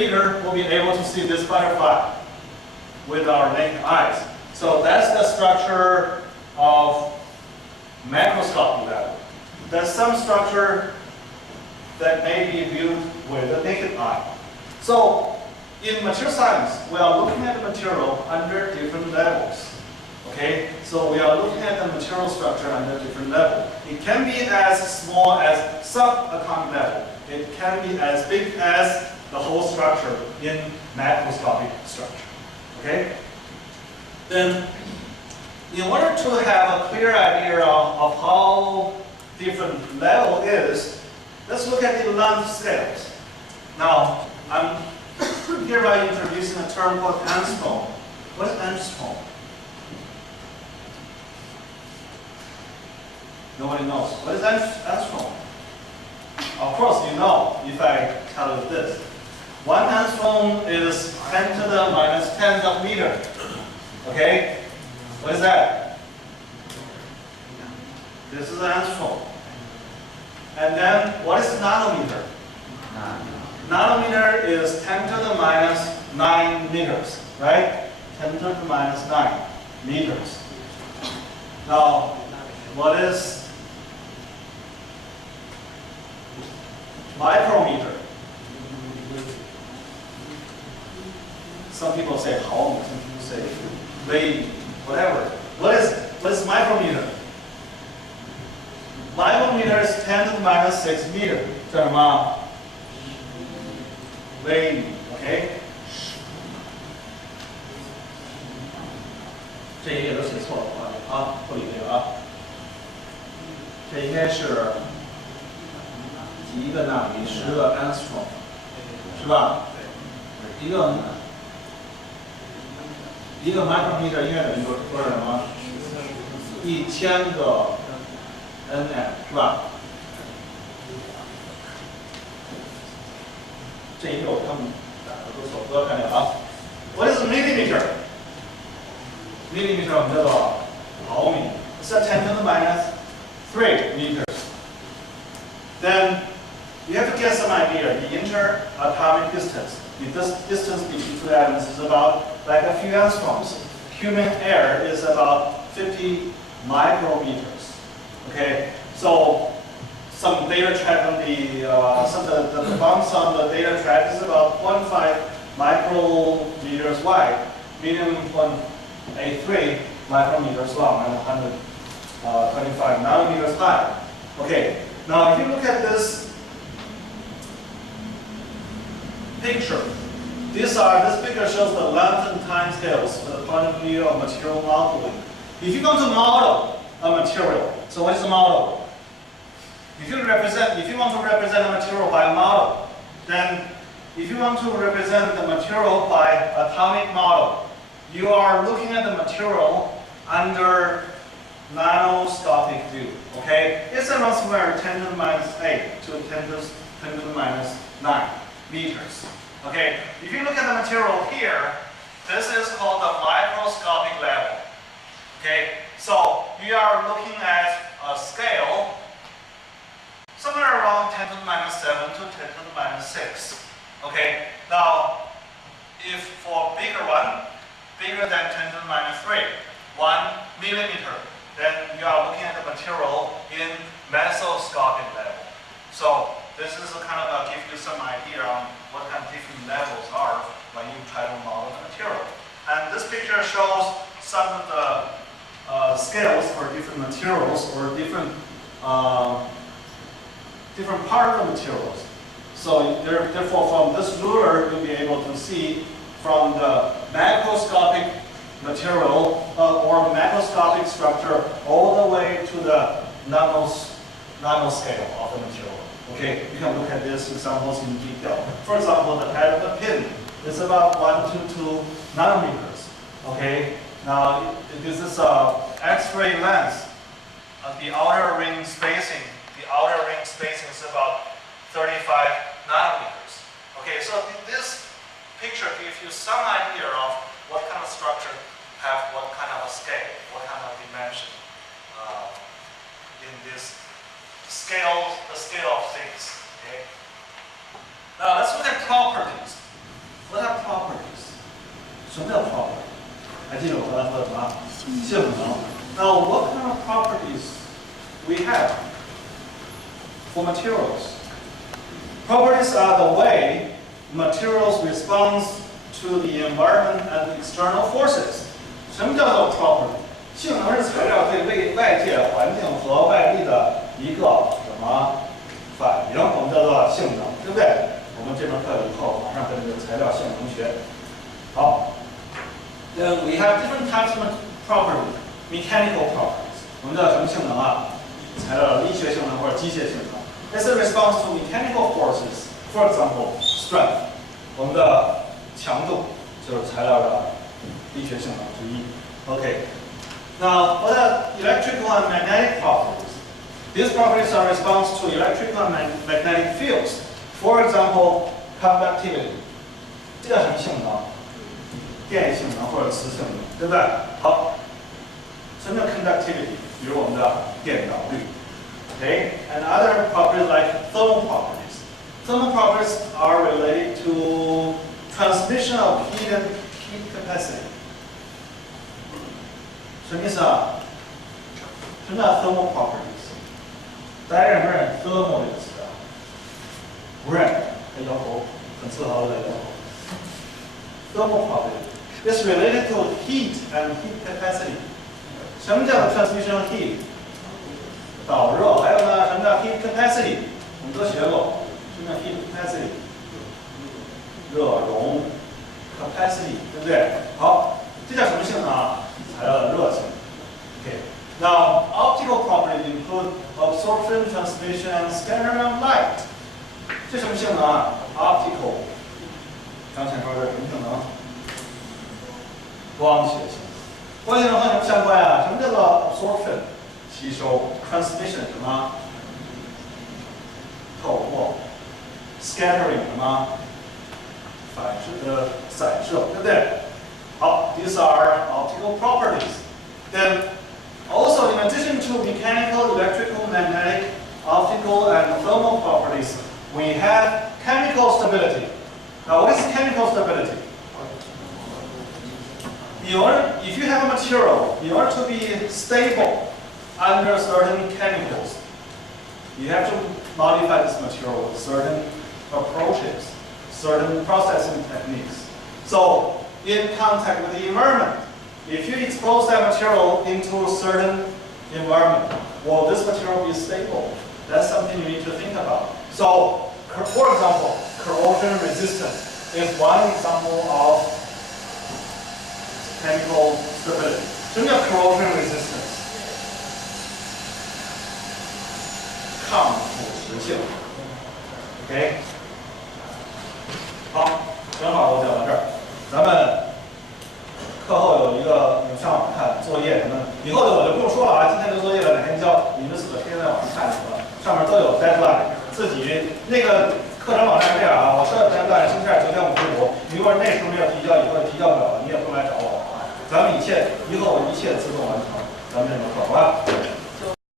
reader will be able to see this butterfly with our naked eyes. So that's the structure of macroscopic level. There's some structure that may be viewed with the naked eye. So in material science, we are looking at the material under different levels. Okay, so we are looking at the material structure under different levels. It can be as small as subatomic level. It can be as big as the whole structure in macroscopic structure. Okay? Then, in order to have a clear idea of how different level is, let's look at the length scales. Now, I'm hereby introducing a term called angstrom. What is angstrom? Nobody knows. What is angstrom? Of course you know if I tell you this. 1 angstrom is 10 to the minus 10th of meter. Okay? What is that? This is an angstrom. And then what is nanometer? Nanometer is 10 to the minus 9 meters. Right? 10 to the minus 9 meters. Now, what is micrometer? Some people say Hong, some people say Wei, whatever. What is micrometer? Micrometer is 10 to the minus 6 meter. 这什么？微米 ，OK？ 这一页都写错了啊，不理这个啊。这应该是1个纳米10个 angstrom， 是吧？一个 micrometer 应该等于多少什么？1000个 nm 是吧？这一个他们打的都错，不要看见啊。What is millimeter? Millimeter 我们叫做毫米。It's 10 to the minus 3 meters. Then you have to get some idea. The interatomic distance. This distance between two atoms is about like a few angstroms. Human air is about 50 micrometers. Okay, so some data track on the bounce on the data track is about 0.5 micrometers wide, medium 0.83 micrometers long, and 125 nanometers high. Okay, now if you look at this picture, this picture shows the length and time scales from the point of view of material modeling. If you're going to model a material, so what is a model? If you want to represent a material by model, then if you want to represent the material by atomic model, you are looking at the material under nanoscopic view. Okay, it's around somewhere 10 to the minus 8 to 10 to the minus 9 meters. Okay, if you look at the material here, this is called the microscopic level. Okay, so we are looking at a scale somewhere around 10 to the minus 7 to 10 to the minus 6. Okay, now if for bigger one, bigger than 10 to the minus 3, 1 millimeter, then you are looking at the material in mesoscopic level. So this is a kind of give you some idea on what kind of different levels are when you try to model the material. And this picture shows some of the scales for different materials or different part of the materials. So therefore, from this ruler, you'll be able to see from the macroscopic material or macroscopic structure all the way to the nanoscale of the material. Okay, you can look at these examples in detail. For example, the head of the pin is about 1 to 2 nanometers. Okay, now this is X-ray lens. The outer ring spacing is about 35 nanometers. Okay, so this picture gives you some idea of what kind of structure have what kind of a scale, what kind of dimension in this scale, the scale of things. Okay. Now let's look at properties. What are properties？ 什么叫 property？ 还记得我刚才说的什么？性能。Now, what kind of properties we have for materials? Properties are the way materials respond to the environment and external forces. 什么叫做 property？ 性能是材料对外界环境和外力的一个什么反应？我们叫做性能，对不对？我们这门课以后马上跟这个材料性能学。好。Then we have different types of properties. Mechanical properties. 我们叫什么性能啊？材料的力学性能或者机械性能。It's a response to mechanical forces. For example, strength. 我们的强度就是材料的力学性能之一。Okay. Now, what are electrical and magnetic properties? These properties are response to electrical and magnetic fields. For example, conductivity. 这叫什么性能？电性能或者磁性能，对不对？好，什么叫 conductivity？ 比如我们的电导率。Okay, and other properties like thermal properties. Thermal properties are related to transmission of heat and heat capacity. 什么意思啊？什么叫 thermal properties？ 大家认不认 thermal 这个词啊？不认，还摇头，很自豪的在摇头。Thermal property is related to heat and heat capacity. 什么叫 transmission of heat？ 导热。还有呢，什么叫 heat capacity？ 我们都学过。什么叫 heat capacity？ 热容 capacity， 对不对？好，这叫什么性能啊？材料的热性。Okay. Now, optical properties include absorption, transmission, and scattering of light. 这什么性能啊 ？Optical。张前说的什么性能？光学性能。光学性能和什么相关啊？什么叫做 absorption？ 吸收。transmission 什么？透过。scattering 什么？散射，对不对？好 ，these are optical properties. Then, also in addition to mechanical, electrical, magnetic, optical, and thermal properties, we have chemical stability. Now, what is chemical stability? If you have a material, in order to be stable under certain chemicals, you have to modify this material with certain approaches, certain processing techniques. So, in contact with the environment, if you expose that material into a certain environment, will this material be stable? That's something you need to think about. So, for example, corrosion resistance is one example of chemical stability. 什么叫 corrosion resistance？ 抗腐蚀性。OK， 好，正好我讲到这儿，咱们课后有一个，你们上网看作业什么，以后的我就不用说了啊，今天的作业了，哪天交，你们自个天天在网上看就行了，上面都有 deadline， 自己那个课程网站这样啊，我设 deadline 星期二9点55，你如果那时候没有提交，以后提交不了，你也不用来找我，咱们以后一切自动完成，咱们这门课好吧？